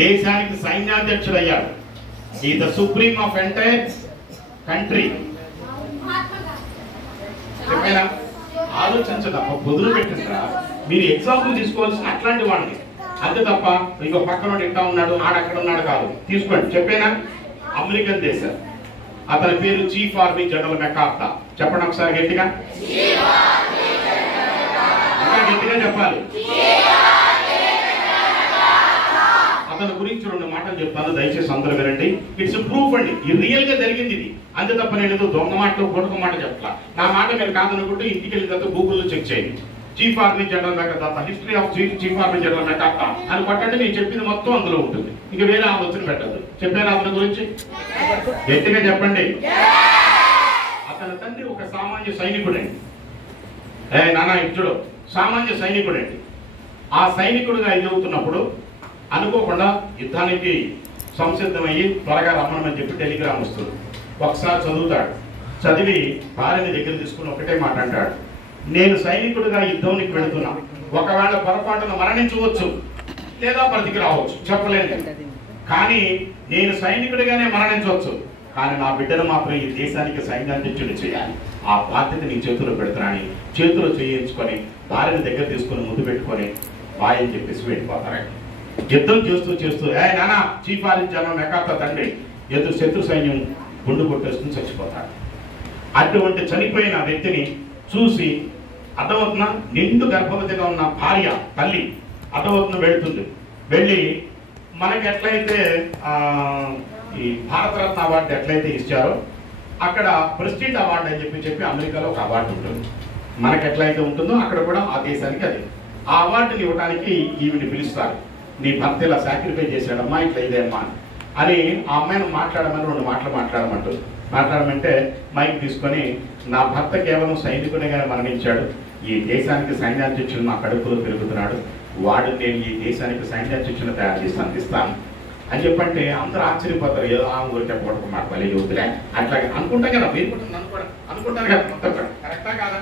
దేశానికి సైన్యాధ్యక్షుడయ్యాడు. ఈ the supreme of entire country. చెప్పైనా ఆలోచించదప్ప పొదులు పెట్టిందా మీరు ఎగ్జాంపుల్ తీసుకోవాల్సిన అట్లాంటి వాడిని, అంతే తప్ప ఇంకో పక్కన ఇట్టా ఉన్నాడు ఆడక్కడ ఉన్నాడు కాదు. తీసుకోండి. చెప్పేనా అమెరికన్ దేశం, అతని పేరు చీఫ్ ఆర్మీ జనరల్ మెకార్థర్. చెప్పండి ఒకసారి గట్టిగా, ఇంకా గట్టిగా చెప్పాలి. అతని గురించి 2 మాటలు చెప్తాను, దయచేసి అందరూ వినండి. ఇట్స్ ప్రూఫ్ అండి, ఇది రియల్ గా జరిగింది ఇది, అంతే తప్ప నేను ఏదో దొంగ మాటలు కొడుకు మాట చెప్తా. నా మాట మీరు కాదనుకుంటే ఇంటికి వెళ్ళిన తర్వాత గూగుల్లో చెక్ చేయండి. Chief army general MacArthur, history of chief army general MacArthur అని కొట్టండి, నేను చెప్పింది మొత్తం అందులో ఉంటుంది. ఇక వేరే ఆలోచన పెట్టదు. చెప్పాను అతని గురించి గట్టిగా చెప్పండి. అతని తండ్రి ఒక సామాన్య సైనికుడండి. నానా ఇచ్చుడు సామాన్య సైనికుడండి. ఆ సైనికుడుగా ఎదుగుతున్నప్పుడు అనుకోకుండా యుద్ధానికి సంసిద్ధమయ్యి త్వరగా రమ్మనమని చెప్పి టెలిగ్రామ్ వస్తుంది. ఒకసారి చదువుతాడు, చదివి భార్యని దగ్గర తీసుకుని ఒకటే మాట అంటాడు, నేను సైనికుడిగా యుద్ధానికి వెళుతున్నా, ఒకవేళ పొరపాటున మరణించవచ్చు లేదా బ్రతికి రావచ్చు, చెప్పలేను. కానీ నేను సైనికుడిగానే మరణించవచ్చు, కానీ నా బిడ్డను మాత్రం ఈ దేశానికి సైన్యాధ్యక్షుడు చేయాలి. ఆ బాధ్యత నీ చేతిలో పెడుతున్నాని చేతిలో చేయించుకొని భార్యని దగ్గర తీసుకొని ముద్దు పెట్టుకొని బాయ్ అని చెప్పేసి వెళ్ళిపోతారు. యుద్ధం చేస్తూ చేస్తూ నానా చీఫ్ ఆర్మీ జనరల్ మెకార్థర్ తండ్రి శత్రు సైన్యం గుండు కొట్టేసుకుని చచ్చిపోతాడు. అటువంటి చనిపోయిన వ్యక్తిని చూసి అర్థమవుతున్న నిండు గర్భవతిగా ఉన్న భార్య తల్లి అర్థమవుతున్న వెళుతుంది. వెళ్ళి మనకి ఎట్లయితే ఈ భారతరత్న అవార్డు ఎట్లయితే ఇచ్చారో అక్కడ ప్రెసిడెంట్ అవార్డు అని చెప్పి అమెరికాలో ఒక అవార్డు ఉంటుంది. మనకి ఎట్లయితే ఉంటుందో అక్కడ కూడా ఆ దేశానికి అది. ఆ అవార్డుని ఇవ్వడానికి ఈవిని పిలుస్తారు. నీ భర్త ఇలా సాక్రిఫై చేశాడమ్మా, ఇట్లా ఇదేమ్మా అని ఆ అమ్మాయిని మాట్లాడమని 2 మాటలు మాట్లాడమంటుంది. మాట్లాడమంటే మైక్ తీసుకొని, నా భర్త కేవలం సైనికునిగానే మరణించాడు, ఈ దేశానికి సైన్యాధ్యక్షుడు నా కడుపులో పెరుగుతున్నాడు, వాడు నేను ఈ దేశానికి సైన్యాధ్యక్షుని తయారు చేసి అందిస్తాను అని చెప్పంటే అందరూ ఆశ్చర్యపోతారు. ఏదో ఆ ఊరికే పూటకు మాట మళ్ళీ యువతులే అట్లాగే అనుకుంటాం కదా, మీరు కూడా నన్ను కూడా అనుకుంటారు కదా, మొత్తం కూడా కరెక్టా కాదా?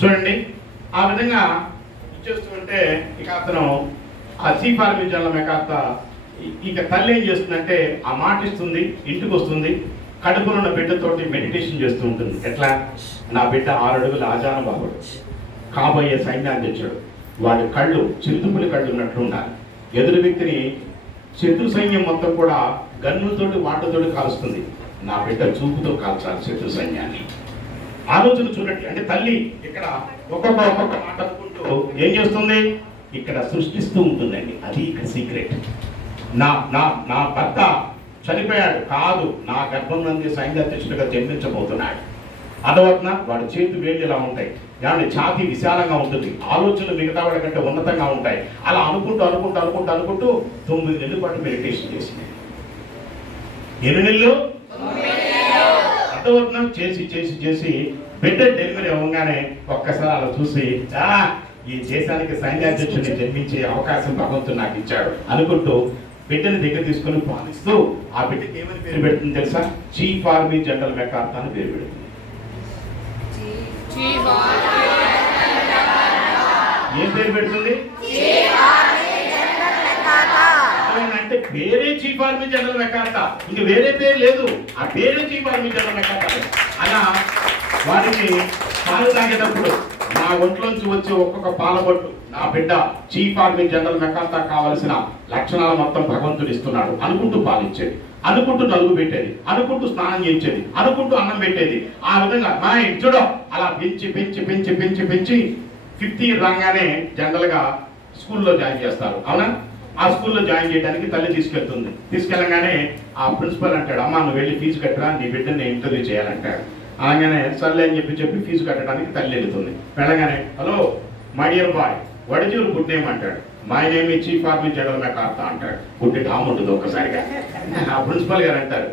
చూడండి ఆ విధంగా ఇచ్చేస్తుంటే ఇక అతను ఆ చీఫ్ ఆర్మీ జనరల్ మెకార్థర్ ఇక తల్లి ఏం చేస్తుందంటే ఆ మాట ఇస్తుంది, ఇంటికి వస్తుంది, కడుపులో ఉన్న బిడ్డతోటి మెడిటేషన్ చేస్తూ ఉంటుంది. ఎట్లా, నా బిడ్డ 6 అడుగుల ఆజానుబాహుడు, కాబోయే సైన్యాధ్యక్షుడు, వాడి కళ్ళు చిరుతుపులి కళ్ళు ఉన్నట్లు ఉండాలి. ఎదురు వ్యక్తిని శత్రు సైన్యం మొత్తం కూడా గన్నులతోటి వాటితోటి కాలుస్తుంది, నా బిడ్డ చూపుతో కాల్చాలి శత్రు సైన్యాన్ని. ఆలోచన చూడండి. అంటే తల్లి ఇక్కడ ఒక్కొక్క మాట అనుకుంటూ ఏం చేస్తుంది, ఇక్కడ సృష్టిస్తూ ఉంటుందండి. అది ఇక్కడ సీక్రెట్. నా నా నా భర్త చనిపోయాడు కాదు, నా గర్భం నుండి సైన్యాధ్యక్షుడిగా జన్మించబోతున్నాడు. అదవత్న వాడి చేతి వేళ్ళు ఇలా ఉంటాయి, దాని ఛాతీ విశాలంగా ఉంటుంది, ఆలోచనలు మిగతా వాళ్ళ కంటే ఉన్నతంగా ఉంటాయి. అలా అనుకుంటూ అనుకుంటూ అనుకుంటూ అనుకుంటూ 9 నెలల పాటు మెడిటేషన్ చేసింది. 8 నెలలు అర్థవత్నం చేసి చేసి చేసి బిడ్డ డెలివరీ అవ్వగానే ఒక్కసారి అలా చూసి ఈ దేశానికి సైన్యాధ్యక్షుడిని జన్మించే అవకాశం భగవంతుడు నాకు ఇచ్చాడు అనుకుంటూ బిడ్డని దగ్గర తీసుకొని పాలిస్తూ ఆ బిడ్డకి ఏమని పేరు పెడుతుంది తెలుసా? చీఫ్ ఆర్మీ జనరల్ మెకార్థర్ అని పేరు పెడుతుంది. ఏం పేరు పెడుతుంది అంటే పేరే చీఫ్ ఆర్మీ జనరల్ మెకార్థర్, ఇంక వేరే పేరు లేదు, ఆ పేరే చీఫ్ ఆర్మీ జనరల్ మెకార్థర్. అలా వారికి పాలు తాగేటప్పుడు నా ఒంట్లోంచి వచ్చే ఒక్కొక్క పాలబొట్టు నా బిడ్డ చీఫ్ ఆర్మీ జనరల్ మెకార్థర్ కావలసిన లక్షణాలు మొత్తం భగవంతుడు ఇస్తున్నాడు అనుకుంటూ పాలించేది, అనుకుంటూ నలుగు పెట్టేది, అనుకుంటూ స్నానం చేయించేది, అనుకుంటూ అన్నం పెట్టేది. ఆ విధంగా మా చూడ అలా పెంచి పెంచి పెంచి పెంచి పెంచి 5th ఇయర్ రాగానే జనరల్ గా స్కూల్లో జాయిన్ చేస్తారు. అవునా? ఆ స్కూల్లో జాయిన్ చేయడానికి తల్లి తీసుకెళ్తుంది. తీసుకెళ్ళగానే ఆ ప్రిన్సిపల్ అంటాడు, అమ్మా నువ్వు వెళ్ళి ఫీజు కట్టరా, నీ బిడ్డని ఇంటర్వ్యూ చేయాలంటాడు. అలాగనే సర్లే అని చెప్పి ఫీజు కట్టడానికి తల్లి వెళ్తుంది. వెళ్ళగానే hello my dear bye what is your good name అంటాడు. My name is chief army general MacArthur అంటాడు. గుడ్డి టామ్ ఉంటుంది ఒక్కసారిగా. ఆ ప్రిన్సిపల్ గారు అంటారు,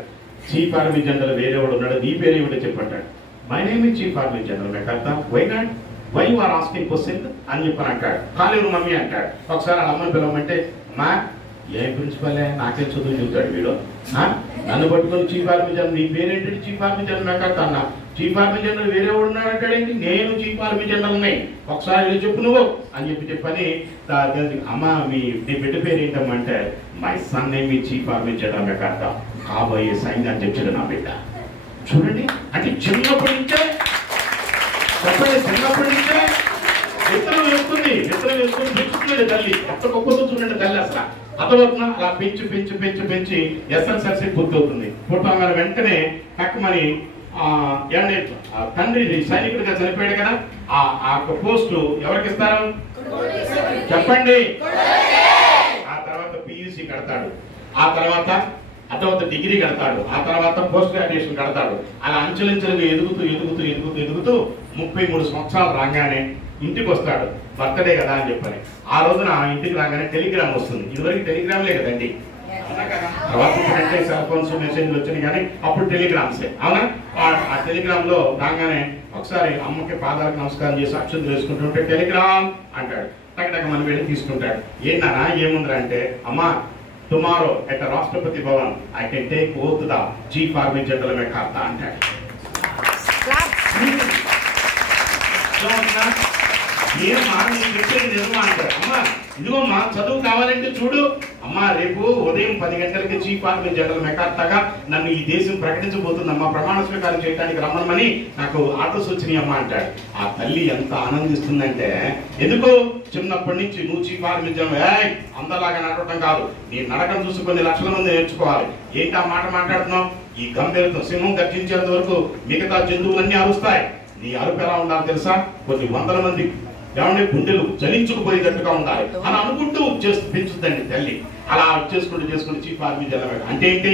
చీఫ్ ఆర్మీ జనరల్ వేరే వాడు ఉన్నాడు, నీ పేరు ఏమిటో చెప్పంటాడు. My name is chief army general MacArthur, why not why you are asking question అని చెప్పని అంటాడు. కాలేరు మమ్మీ అంటాడు. ఒకసారి వాళ్ళ అమ్మని పిలవమంటే, అమ్మా ఏ ప్రిన్సిపలే నాకే చదువు చెబుతాడు వీడు, నన్ను పట్టుకొని చీఫ్ ఆర్మీ జనరల్, నీ పేరేంటి చీఫ్ ఆర్మీ జనరల్ మెకార్థా అన్న, చీఫ్ ఆర్మీ జనరల్ వేరే ఉన్నాడు అంటాడేంటి, నేను చీఫ్ ఆర్మీ జనరల్ ఉన్నాయి, ఒకసారి చెప్పు నువ్వు అని చెప్పని అమ్మ నీ బిడ్డ పేరు ఏంటమ్మా అంటే, my son name is chief army general మెకార్థా, కాబోయే సైన్యాధ్యక్షుడు నా బిడ్డ. చూడండి, అంటే చిన్నప్పటి నుంచే చెప్పండి, చిన్నప్పటి నుంచే విత్తనం వేసుకుని పెంచుతున్నది తల్లి. ఎంత గొప్పతో చూడండి తల్లి. అసలు అతవత్న అలా పెంచి పెంచి పెంచి పెంచి ఎస్ఎస్ఎల్సీ పూర్తవుతుంది. పూర్తవగానే వెంటనే టక్కుమని ఏమంటే తండ్రి సైనికుడిగా చనిపోయాడు కదా, ఆ పోస్టు ఎవరికి ఇస్తారు చెప్పండి. ఆ తర్వాత పియూసీ కడతాడు, ఆ తర్వాత డిగ్రీ కడతాడు, ఆ తర్వాత పోస్ట్ గ్రాడ్యుయేషన్ కడతాడు. అలా అంచెలంచెలుగా ఎదుగుతూ ఎదుగుతూ ఎదుగుతూ ఎదుగుతూ 33 సంవత్సరాలు రాగానే ఇంటికి వస్తాడు. బర్త్డే కదా అని చెప్పని ఆ రోజున ఇంటికి రాగానే టెలిగ్రామ్ వస్తుంది. ఇదివరకు టెలిగ్రామ్లే కదండి, తర్వాత అంటే సెల్ ఫోన్స్ మెసేజ్లు వచ్చినాయి, కానీ అప్పుడు టెలిగ్రామ్సే. అవునా? ఆ టెలిగ్రామ్ లో రాగానే ఒకసారి అమ్మకి పాదాలకు నమస్కారం చేసి అక్షంతలు వేసుకుంటుంటే టెలిగ్రామ్ అంటాడు. టక్ మనం వెళ్ళి తీసుకుంటాడు. ఏంటన్నా ఏముందిరా అంటే, అమ్మా tomorrow at Rashtrapati Bhavan I can take oath the chief army general MacArthur అంటాడు. ఏమమ్మా నేను చెప్పేది నిజమా అంటారు. అమ్మా ఇదిగోమ్మా చదువు కావాలంటే చూడు అమ్మా, రేపు ఉదయం 10 గంటలకి చీఫ్ ఆర్మీ జనరల్ మెకార్థాగా నన్ను ఈ దేశం ప్రకటించబోతుందమ్మా, ప్రమాణ స్వీకారం చేయడానికి రమ్మని నాకు ఆర్డర్స్ వచ్చినాయి అమ్మా అంటాడు. ఆ తల్లి ఎంత ఆనందిస్తుందంటే, ఎందుకు చిన్నప్పటి నుంచి నువ్వు చీఫ్ ఆర్మీ జనరల్ అందలాగా నడవటం కాదు, నీ నడకను చూసి కొన్ని లక్షల మంది నేర్చుకోవాలి. ఏంటి ఆ మాట మాట్లాడుతున్నావు? ఈ గంభీరత్వం సింహం గర్జించేంత వరకు మిగతా జంతువులన్నీ అరుస్తాయి, నీ అరుపు ఎలా ఉండాలి తెలుసా? కొన్ని వందల మంది ఏమంటే గుండెలు జలించుకుపోయేటట్టుగా ఉండాలి అని అనుకుంటూ పెంచుతుందండి తల్లి. అలా చేసుకుంటూ చీఫ్ ఆర్మీ జనరల్ అంటే ఏంటి?